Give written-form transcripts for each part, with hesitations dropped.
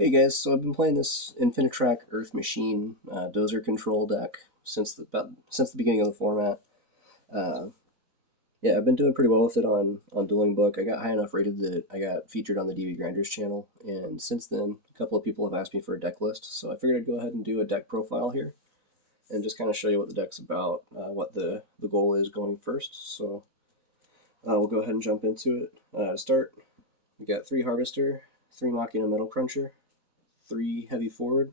Hey guys, so I've been playing this Infinitrack Earth Machine Dozer control deck since the beginning of the format. Uh, yeah, I've been doing pretty well with it on Dueling Book. I got high enough rated that I got featured on the DB Grinders channel, and since then, a couple of people have asked me for a deck list, so I figured I'd go ahead and do a deck profile here and just kind of show you what the deck's about, what the goal is going first. So we'll go ahead and jump into it. To start, we got 3 Harvester, 3 Machina Metal Cruncher, 3 Heavy Forward,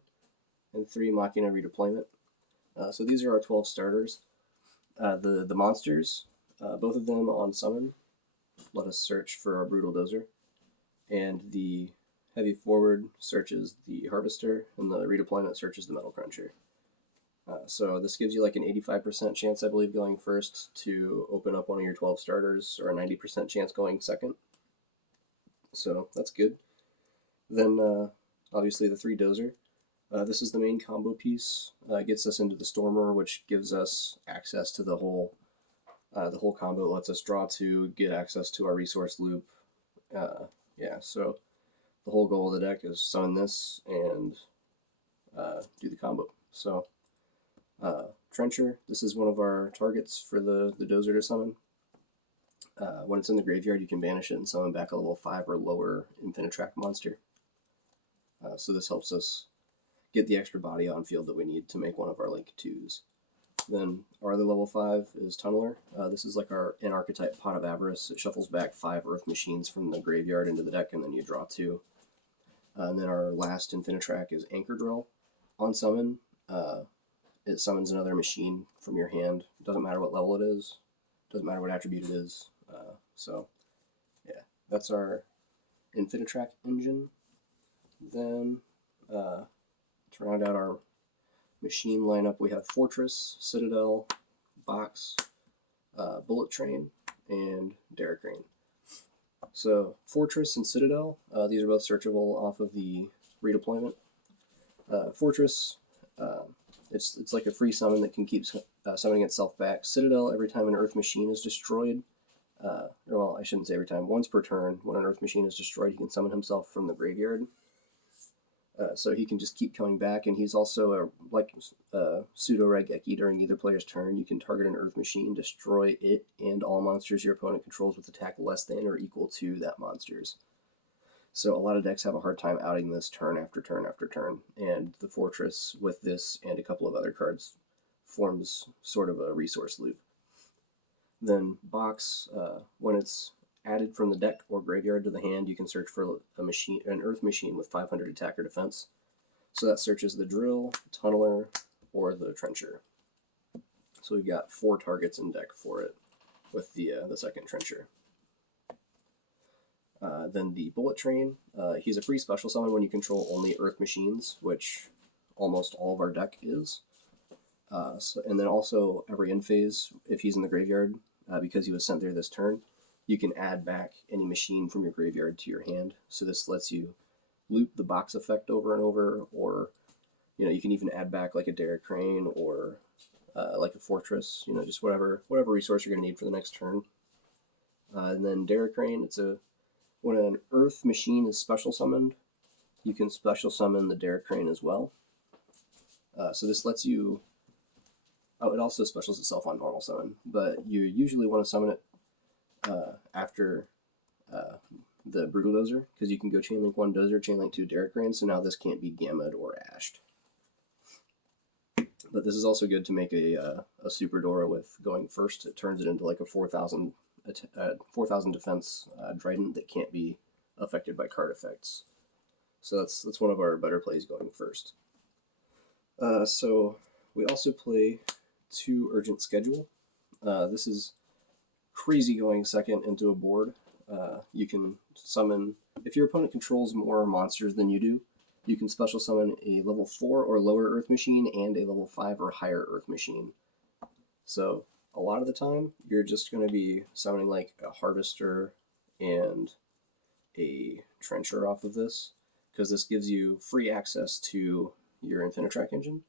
and 3 Machina Redeployment. So these are our 12 starters. The monsters, both of them on summon, let us search for our Brutal Dozer, and the Heavy Forward searches the Harvester, and the Redeployment searches the Metal Cruncher. So this gives you like an 85% chance, I believe, going first to open up one of your 12 starters, or a 90% chance going second. So that's good. Then obviously the 3 Dozer. This is the main combo piece. Gets us into the Stormer, which gives us access to the whole combo. It lets us draw 2, get access to our resource loop. Yeah, so the whole goal of the deck is summon this and do the combo. So Trencher, this is one of our targets for the Dozer to summon. When it's in the graveyard, you can banish it and summon back a level 5 or lower Infinitrack monster. So this helps us get the extra body on field that we need to make one of our Link 2s. Then our other level 5 is Tunneler. This is like an archetype Pot of Avarice. It shuffles back 5 Earth Machines from the graveyard into the deck, and then you draw 2. And then our last Infinitrack is Anchor Drill. On summon, it summons another machine from your hand. Doesn't matter what level it is. Doesn't matter what attribute it is. So, yeah, that's our Infinitrack engine. Then, to round out our machine lineup, we have Fortress, Citadel, Box, Bullet Train, and Derrick Crane. So Fortress and Citadel, these are both searchable off of the redeployment. Fortress, it's like a free summon that can keep summoning itself back. Citadel, every time an Earth Machine is destroyed, well, I shouldn't say every time, once per turn, when an Earth Machine is destroyed, he can summon himself from the graveyard. So he can just keep coming back, and he's also like pseudo-Raigeki during either player's turn. You can target an Earth Machine, destroy it and all monsters your opponent controls with attack less than or equal to that monster's. So a lot of decks have a hard time outing this turn after turn after turn, and the Fortress with this and a couple of other cards forms sort of a resource loop. Then Box, when it's added from the deck or graveyard to the hand, you can search for an Earth Machine with 500 attack or defense. So that searches the Drill, Tunneler, or the Trencher. So we've got 4 targets in deck for it with the second Trencher. Then the Bullet Train, he's a free special summon when you control only Earth Machines, which almost all of our deck is. And then also every end phase, if he's in the graveyard, because he was sent there this turn, you can add back any machine from your graveyard to your hand. So this lets you loop the box effect over and over, or you can even add back like a Derrick Crane or like a Fortress, just whatever resource you're going to need for the next turn. And then Derrick Crane, when an Earth Machine is special summoned, you can special summon the Derrick Crane as well. So this lets you. Oh, it also specials itself on normal summon, but you usually want to summon it after the Brutal Dozer, because you can go Chainlink 1 Dozer, Chainlink 2 Derrick Crane, so now this can't be Gamma'd or Ashed. But this is also good to make a Super Dora with going first. It turns it into like a 4,000 defense Trident that can't be affected by card effects. So that's one of our better plays going first. So we also play 2 Urgent Schedule. This is crazy going second into a board. You can summon, if your opponent controls more monsters than you do, you can special summon a level 4 or lower Earth Machine and a level 5 or higher Earth Machine. So a lot of the time, you're just going to be summoning like a Harvester and a Trencher off of this, because this gives you free access to your Infinitrack engine.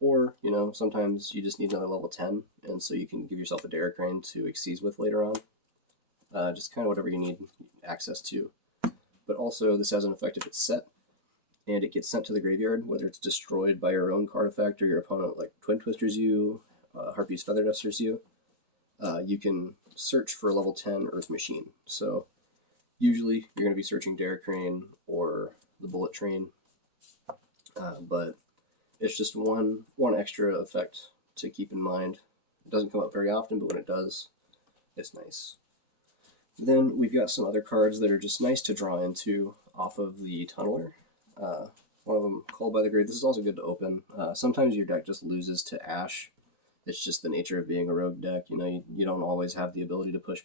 Or, sometimes you just need another level 10, and so you can give yourself a Derrick Crane to Xyz with later on. Just kind of whatever you need access to. but also this has an effect if it's set and it gets sent to the graveyard, whether it's destroyed by your own card effect or your opponent like Twin Twisters you, Harpy's Feather Dusters you. You can search for a level 10 Earth Machine. So usually you're going to be searching Derek Crane or the Bullet Train, but it's just one extra effect to keep in mind. It doesn't come up very often, but when it does, it's nice. Then we've got some other cards that are just nice to draw into off of the Tunneler. One of them, Called by the Grave. This is also good to open. Sometimes your deck just loses to Ash. It's just the nature of being a rogue deck. You know, you don't always have the ability to push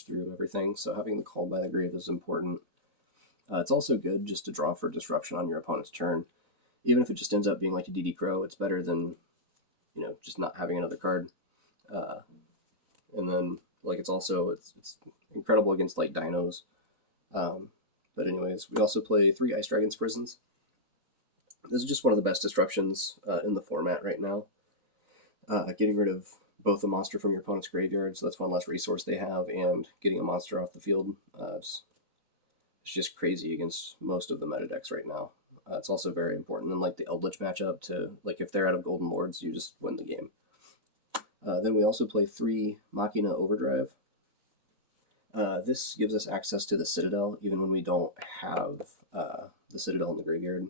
through everything. So having the Called by the Grave is important. It's also good just to draw for disruption on your opponent's turn. Even if it just ends up being like a DD Crow, it's better than, you know, just not having another card. And then, like, it's incredible against, like, dinos. But anyways, we also play 3 Ice Dragon's Prisons. This is just one of the best disruptions in the format right now. Getting rid of both a monster from your opponent's graveyard, so that's one less resource they have, and getting a monster off the field. It's just crazy against most of the meta decks right now. It's also very important in like the Eldritch matchup to, like, if they're out of Golden Lords, you just win the game. Then we also play 3 Machina Overdrive. This gives us access to the Citadel even when we don't have the Citadel in the graveyard.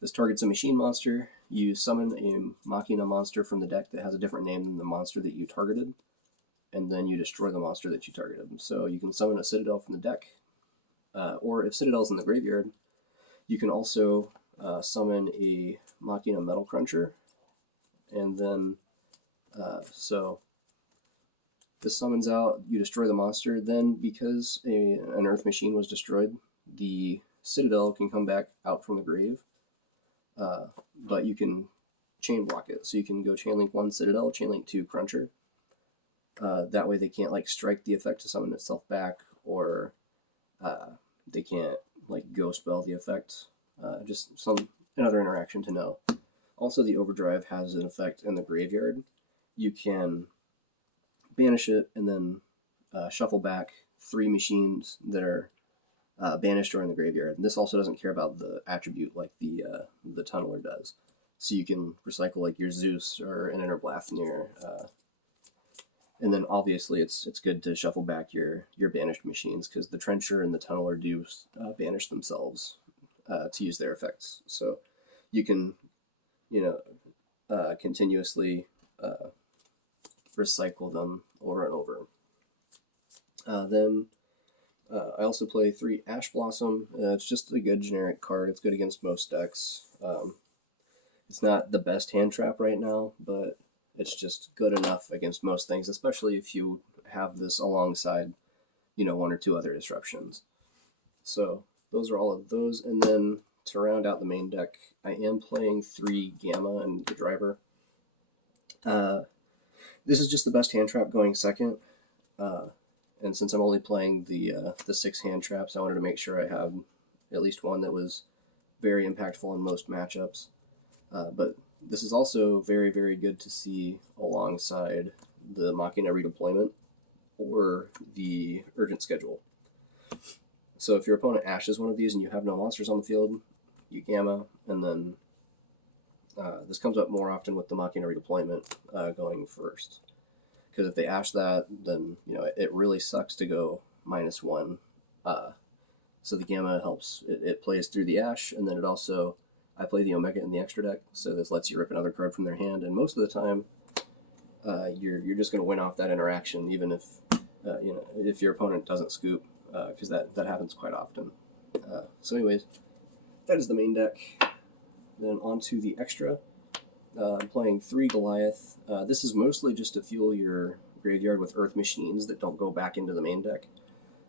This targets a machine monster. You summon a Machina monster from the deck that has a different name than the monster that you targeted, and then you destroy the monster that you targeted. So you can summon a Citadel from the deck, or if Citadel's in the graveyard, you can also summon a Machina Metal Cruncher, and then so this summons out, you destroy the monster, then because an Earth Machine was destroyed, the Citadel can come back out from the grave, but you can chain block it. So you can go Chainlink 1 Citadel, Chainlink 2 Cruncher. That way they can't like strike the effect to summon itself back, or they can't like go spell the effect. Just another interaction to know. Also, the Overdrive has an effect in the graveyard. You can banish it and then shuffle back 3 machines that are banished or in the graveyard. And this also doesn't care about the attribute like the Tunneler does. So you can recycle like your Zeus or an Inner Blathnir. And then obviously it's good to shuffle back your banished machines, because the Trencher and the Tunneler do banish themselves to use their effects. So you can, continuously recycle them over and over. Then I also play 3 Ash Blossom. It's just a good generic card. It's good against most decks. It's not the best hand trap right now, but it's just good enough against most things, especially if you have this alongside, 1 or 2 other disruptions. So those are all of those. And then to round out the main deck, I am playing 3 Gamma and the Driver. This is just the best hand trap going second. And since I'm only playing the 6 hand traps, I wanted to make sure I had at least one that was very impactful in most matchups. But this is also very, very good to see alongside the Machina redeployment or the urgent schedule. So if your opponent ashes one of these and you have no monsters on the field, you Gamma, and then this comes up more often with the Machina redeployment going first. Because if they ash that, then it really sucks to go -1. So the Gamma helps. It plays through the ash, and then it also, I play the Omega in the extra deck, so this lets you rip another card from their hand. And most of the time, you're just going to win off that interaction, even if your opponent doesn't scoop, because that happens quite often. So anyways, that is the main deck. Then on to the extra. I'm playing 3 Goliath. This is mostly just to fuel your graveyard with Earth Machines that don't go back into the main deck.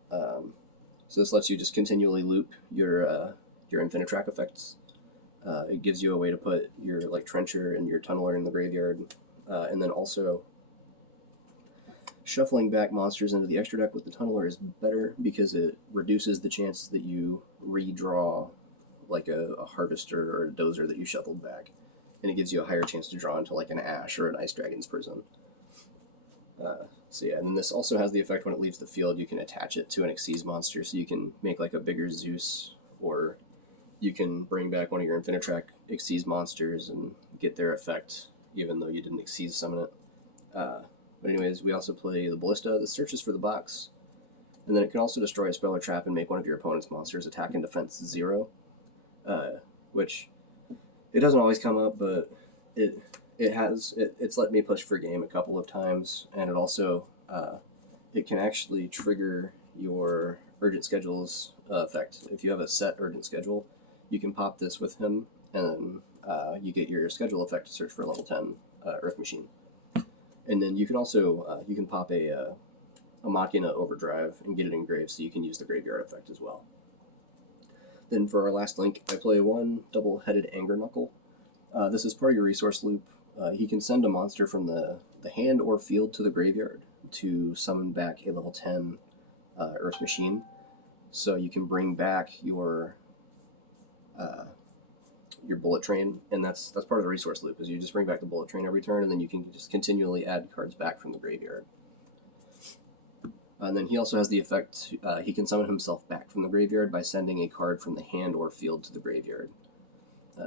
So this lets you just continually loop your Infinitrack effects. It gives you a way to put your Trencher and your Tunneler in the graveyard, and then also shuffling back monsters into the extra deck with the Tunneler is better because it reduces the chance that you redraw like a Harvester or a Dozer that you shuffled back, and it gives you a higher chance to draw into like an Ash or an Ice Dragon's Prison. So yeah, and then this also has the effect when it leaves the field, you can attach it to an Xyz monster, so you can make like a bigger Zeus, or you can bring back one of your Infinitrack Xyz monsters and get their effect, even though you didn't Xyz summon it. But anyways, we also play the Ballista. This searches for the box, and then it can also destroy a spell or trap and make one of your opponent's monsters attack and defense 0, which it doesn't always come up, but it's let me push for game a couple of times, and it also it can actually trigger your urgent schedules effect. If you have a set urgent schedule, you can pop this with him, and then you get your schedule effect to search for a level 10 Earth Machine. And then you can also you can pop a Machina Overdrive and get it engraved, so you can use the graveyard effect as well. Then for our last link, I play one double-headed Anger Knuckle. This is part of your resource loop. He can send a monster from the hand or field to the graveyard to summon back a level 10 Earth Machine. So you can bring back your bullet train, and that's part of the resource loop, is you just bring back the bullet train every turn, and then you can just continually add cards back from the graveyard. And then he also has the effect, he can summon himself back from the graveyard by sending a card from the hand or field to the graveyard.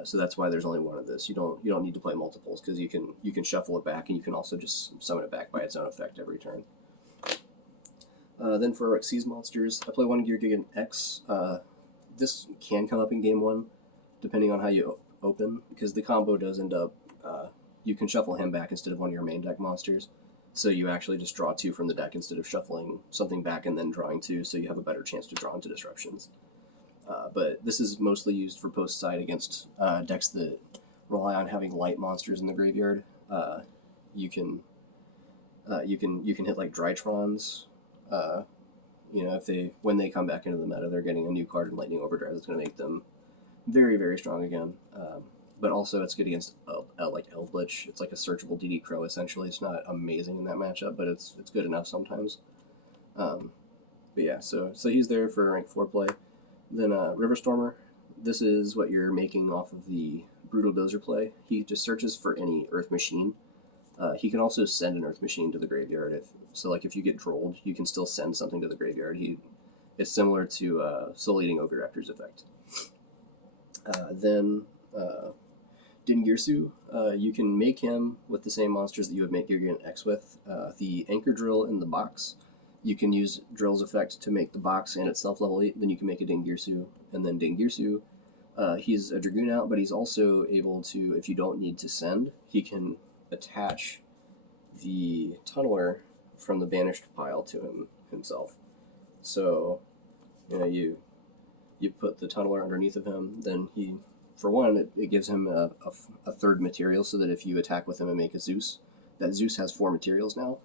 So that's why there's only one of this. You don't need to play multiples, because you can shuffle it back, and you can also just summon it back by its own effect every turn. Then for Xyz monsters, I play one Gear Gigant X. This can come up in game 1, depending on how you open, because the combo does end up, you can shuffle him back instead of one of your main deck monsters. So you actually just draw 2 from the deck instead of shuffling something back and then drawing 2, so you have a better chance to draw into disruptions. But this is mostly used for post-side against decks that rely on having light monsters in the graveyard. You can hit like Drytrons. When they come back into the meta, they're getting a new card in Lightning Overdrive that's going to make them very, very strong again. But also it's good against like Eldritch. It's like a searchable DD Crow, essentially. It's not amazing in that matchup, but it's good enough sometimes. But yeah, so he's there for rank 4 play. Then Riverstormer, this is what you're making off of the Brutal Dozer play. He just searches for any Earth Machine. He can also send an Earth Machine to the graveyard. If you get drolled, you can still send something to the graveyard. It's similar to Soul Eating Ogre Raptor's effect. Then Dingirsu, you can make him with the same monsters that you would make Gigant X with. The Anchor Drill in the box, you can use Drill's effect to make the box and itself level 8, then you can make a Dingirsu. And then Dingirsu, he's a Dragoon out, but he's also able to, if you don't need to send, he can attach the Tunneler from the banished pile to himself. So, you put the Tunneler underneath of him, then he, for one, it gives him a third material, so that if you attack with him and make a Zeus, that Zeus has 4 materials now.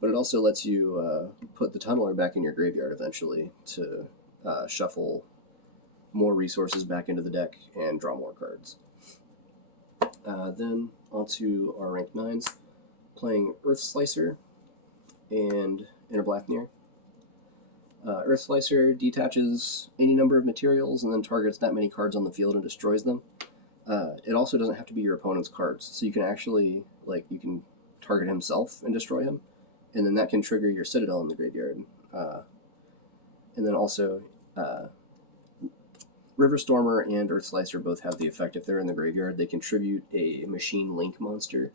But it also lets you put the Tunneler back in your graveyard eventually to shuffle more resources back into the deck and draw more cards. Then onto our rank 9s, playing Earth Slicer and Interblathnier. Earth Slicer detaches any number of materials and then targets that many cards on the field and destroys them. It also doesn't have to be your opponent's cards, so you can actually, you can target himself and destroy him, and then that can trigger your Citadel in the graveyard. And then also, Riverstormer and Earth Slicer both have the effect, if they're in the graveyard, they contribute a Machine Link monster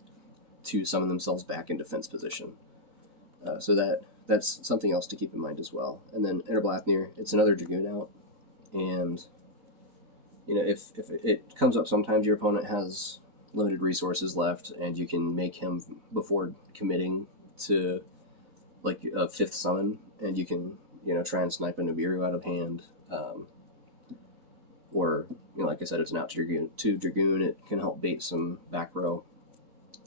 to summon themselves back in defense position. So that's something else to keep in mind as well. And then Interblathnier, it's another Dragoon out, and if it comes up sometimes, your opponent has limited resources left, and you can make him before committing to like a 5th summon, and you can try and snipe a Nibiru out of hand, or like I said, it's an out to Dragoon. It can help bait some back row.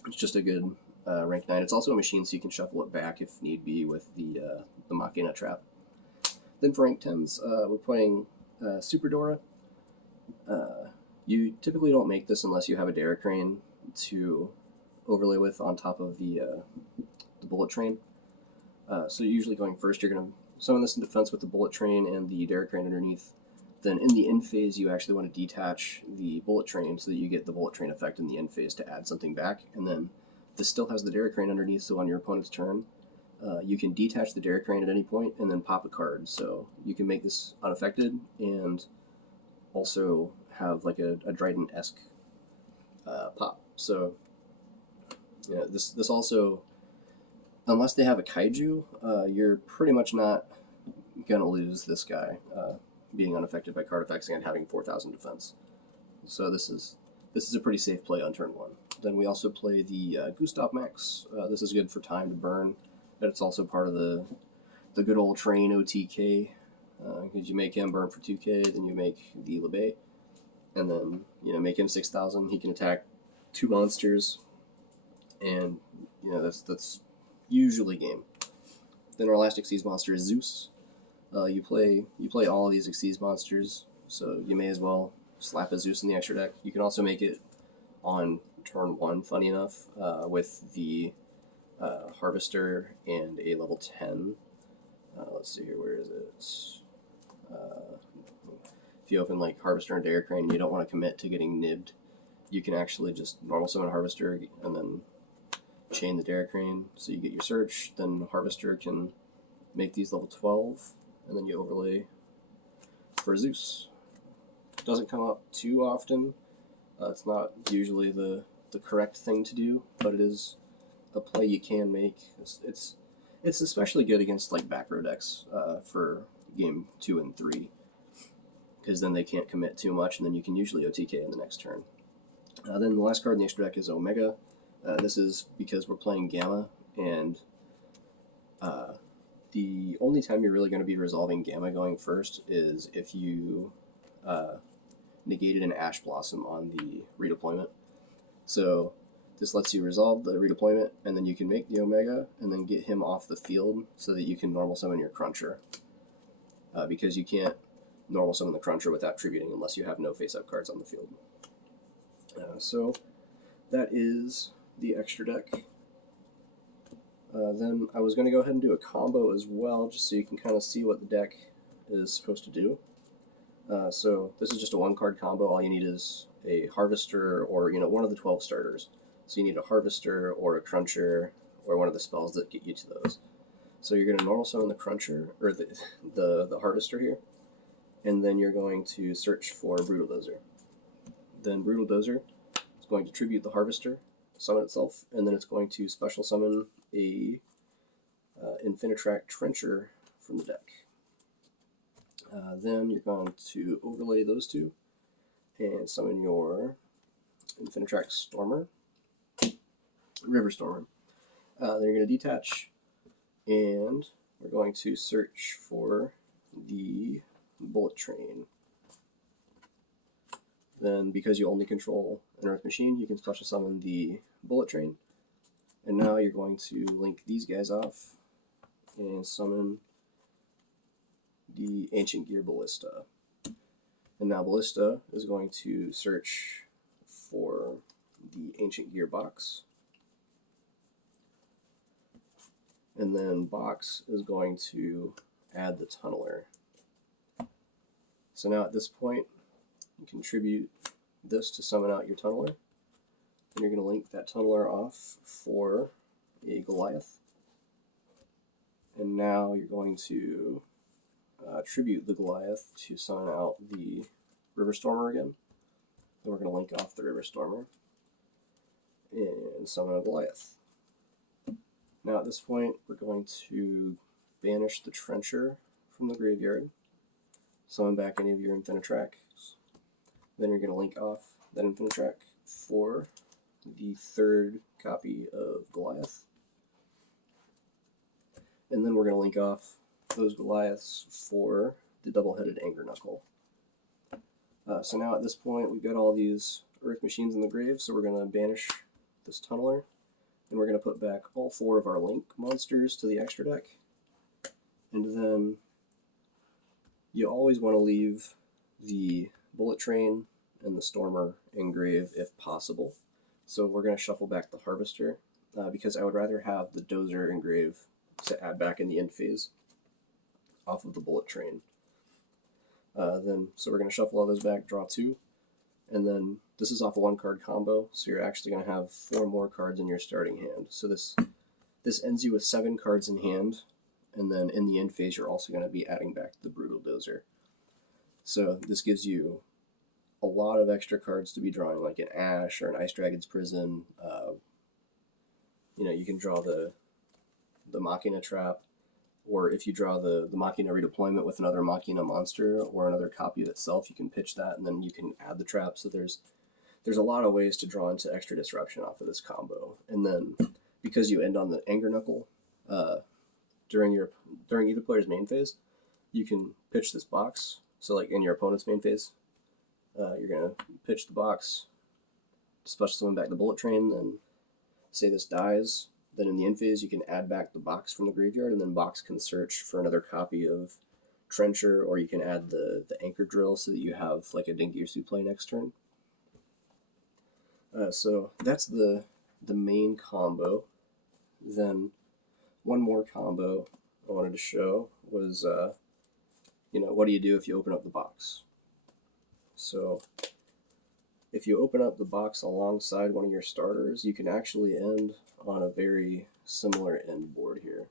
It's just a good rank 9. It's also a machine, so you can shuffle it back if need be with the Machina trap. Then for rank 10s, we're playing Super Dora. You typically don't make this unless you have a Derrick Crane to overlay with on top of the Bullet Train. So usually going first, you're going to summon this in defense with the Bullet Train and the Derrick Crane underneath. Then in the end phase, you actually want to detach the Bullet Train so that you get the Bullet Train effect in the end phase to add something back. And then this still has the Derrick Crane underneath, so on your opponent's turn, you can detach the Derek Crane at any point and then pop a card. So you can make this unaffected and also have like a Dryden-esque pop. So yeah, this also, unless they have a kaiju, you're pretty much not gonna lose this guy being unaffected by card effects and having 4,000 defense. So this is a pretty safe play on turn one. Then we also play the Gustav Max. This is good for time to burn, but it's also part of the good old train OTK, because you make him burn for 2k, then you make the LeBay, and then make him 6,000. He can attack 2 monsters, and that's usually game. Then our last Xyz monster is Zeus. You play all of these Xyz monsters, so you may as well slap a Zeus in the extra deck. You can also make it on turn one, funny enough, with the Harvester and a level 10. Let's see here, where is it? If you open like Harvester and Derek Crane and you don't want to commit to getting nibbed, you can actually just normal summon Harvester and then chain the Derek Crane, so you get your search. Then Harvester can make these level 12, and then you overlay for Zeus. Doesn't come up too often. It's not usually the correct thing to do, but it is a play you can make. It's especially good against like back row decks for game 2 and 3, because then they can't commit too much, and then you can usually OTK in the next turn. Then the last card in the extra deck is Omega. This is because we're playing Gamma, and the only time you're really going to be resolving Gamma going first is if you negated an Ash Blossom on the redeployment. So this lets you resolve the redeployment, and then you can make the Omega and then get him off the field so that you can normal summon your Cruncher, because you can't normal summon the Cruncher without tributing unless you have no face-up cards on the field. So that is the extra deck. Then I was going to go ahead and do a combo as well, just so you can kind of see what the deck is supposed to do. So this is just a 1-card combo. All you need is a Harvester or one of the 12 starters. So you need a Harvester or a Cruncher or one of the spells that get you to those. So you're going to normal summon the Cruncher, or the Harvester here, and then you're going to search for Brutal Dozer. Then Brutal Dozer is going to tribute the Harvester, summon itself, and then it's going to special summon a Infinitrack Trencher from the deck. Then you're going to overlay those two and summon your Infinitrack Stormer, River Stormer. Then you're going to detach, and we're going to search for the Bullet Train. Then, because you only control an Earth Machine, you can special summon the Bullet Train. And now you're going to link these guys off and summon the Ancient Gear Ballista. And now Ballista is going to search for the Ancient Gear box. And then box is going to add the Tunneler. So now at this point, you contribute this to summon out your Tunneler. And you're going to link that Tunneler off for a Goliath. And now you're going to tribute the Goliath to summon out the River Stormer again. Then we're going to link off the River Stormer and summon a Goliath. Now at this point, we're going to banish the Trencher from the graveyard, summon back any of your Infinitracks. Then you're going to link off that Infinitrack for the 3rd copy of Goliath. And then we're going to link off those Goliaths for the double-headed Anger Knuckle. So now at this point, we've got all these Earth Machines in the grave, so we're going to banish this Tunneler, and we're going to put back all 4 of our Link monsters to the extra deck. And then you always want to leave the Bullet Train and the Stormer in grave if possible. So we're going to shuffle back the Harvester, because I would rather have the Dozer in grave to add back in the end phase off of the Bullet Train. So we're going to shuffle all those back, draw 2, and then this is off a 1-card combo, so you're actually going to have 4 more cards in your starting hand. So this This ends you with 7 cards in hand, and then in the end phase you're also going to be adding back the Brutal Dozer. So this gives you a lot of extra cards to be drawing, like an Ash or an Ice Dragon's Prison. You can draw the Machina Trap, or if you draw the Machina Redeployment with another Machina monster or another copy of itself, you can pitch that, and then you can add the trap. So there's a lot of ways to draw into extra disruption off of this combo. And then because you end on the Anger Knuckle during either player's main phase, you can pitch this box. So like in your opponent's main phase, you're gonna pitch the box, special summon back the Bullet Train, and say this dies. Then in the end phase, you can add back the box from the graveyard, and then box can search for another copy of Trencher, or you can add the Anchor Drill so that you have like a Dingirsu play next turn. So that's the main combo. Then one more combo I wanted to show was, what do you do if you open up the box? So if you open up the box alongside one of your starters, you can actually end on a very similar end board here.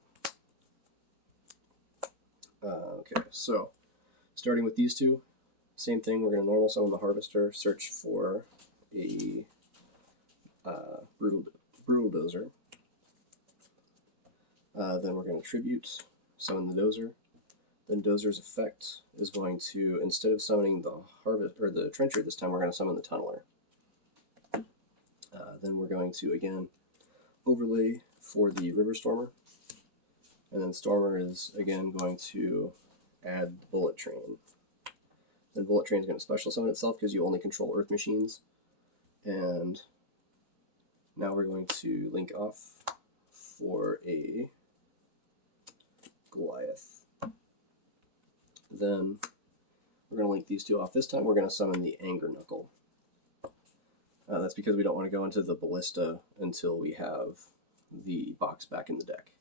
Okay, so starting with these two, same thing. We're going to normal summon the Harvester, search for a Brutal Dozer. Then we're going to tribute, summon the Dozer. Then Dozer's effect is going to, instead of summoning the the Trencher this time, we're going to summon the Tunneler. Then we're going to again overlay for the River Stormer, and then Stormer is again going to add the Bullet Train. Then Bullet Train is going to special summon itself because you only control Earth Machines. And now we're going to link off for a Goliath. Then we're going to link these two off. This time we're going to summon the Anger Knuckle. That's because we don't want to go into the Ballista until we have the box back in the deck.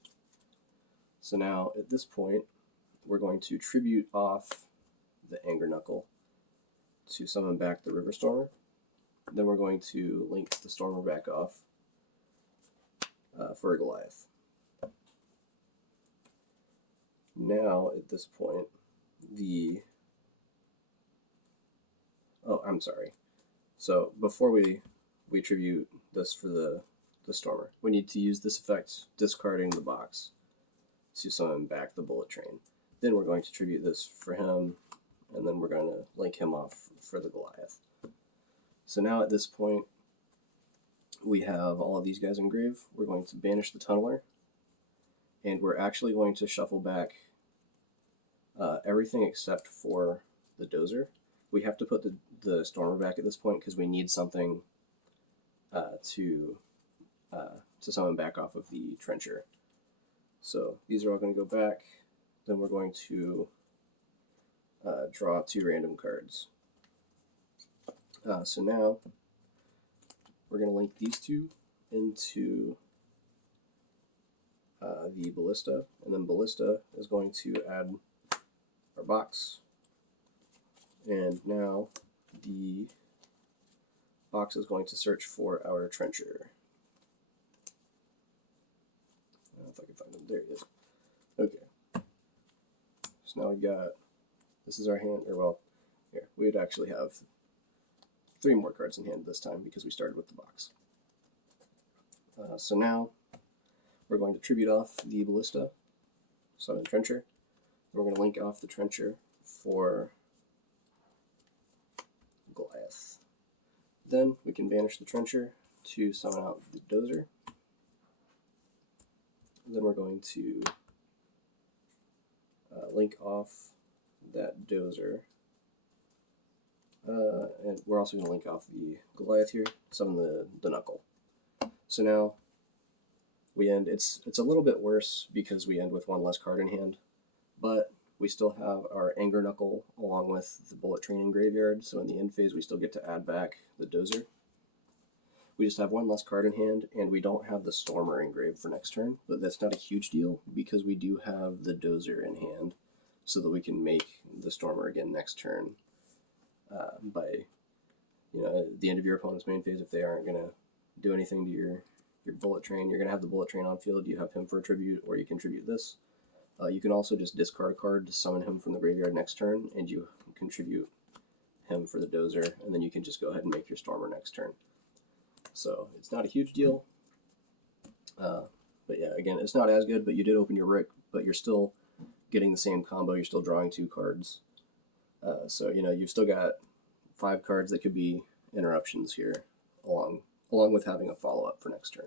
So now at this point we're going to tribute off the Anger Knuckle to summon back the River Stormer. Then we're going to link the Stormer back off for a Goliath. Now at this point So before we tribute this for the Stormer, we need to use this effect, discarding the box, to summon back the Bullet Train. Then we're going to tribute this for him, and then we're going to link him off for the Goliath. So now at this point, we have all of these guys in grave. We're going to banish the Tunneler, and we're actually going to shuffle back everything except for the Dozer. We have to put the Stormer back at this point because we need something to summon back off of the Trencher. So these are all going to go back. Then we're going to draw 2 random cards. So now we're going to link these two into the Ballista, and then Ballista is going to add our box. And now the box is going to search for our Trencher. I don't know if I can find him. There he is. Okay. So now we've got, this is our hand, or well, here, we would actually have 3 more cards in hand this time because we started with the box. So now we're going to tribute off the Ballista, summon Trencher. We're going to link off the Trencher for Goliath. Then we can banish the Trencher to summon out the Dozer. Then we're going to link off that Dozer. And we're also going to link off the Goliath here, summon the Knuckle. So now we end, it's a little bit worse because we end with 1 less card in hand, but we still have our Anger Knuckle along with the Bullet Train in graveyard, so in the end phase we still get to add back the Dozer. We just have 1 less card in hand, and we don't have the Stormer engraved for next turn, but that's not a huge deal because we do have the Dozer in hand, so that we can make the Stormer again next turn by, at the end of your opponent's main phase if they aren't going to do anything to your your bullet train. You're going to have the bullet train on field. You have him for a tribute, or you can tribute this. You can also just discard a card to summon him from the graveyard next turn, and you contribute him for the Dozer, and then you can just go ahead and make your Stormer next turn. So it's not a huge deal. But yeah, again, it's not as good, but you did open your Rick, but you're still getting the same combo. You're still drawing 2 cards. So, you know, you've still got 5 cards that could be interruptions here, along with having a follow-up for next turn.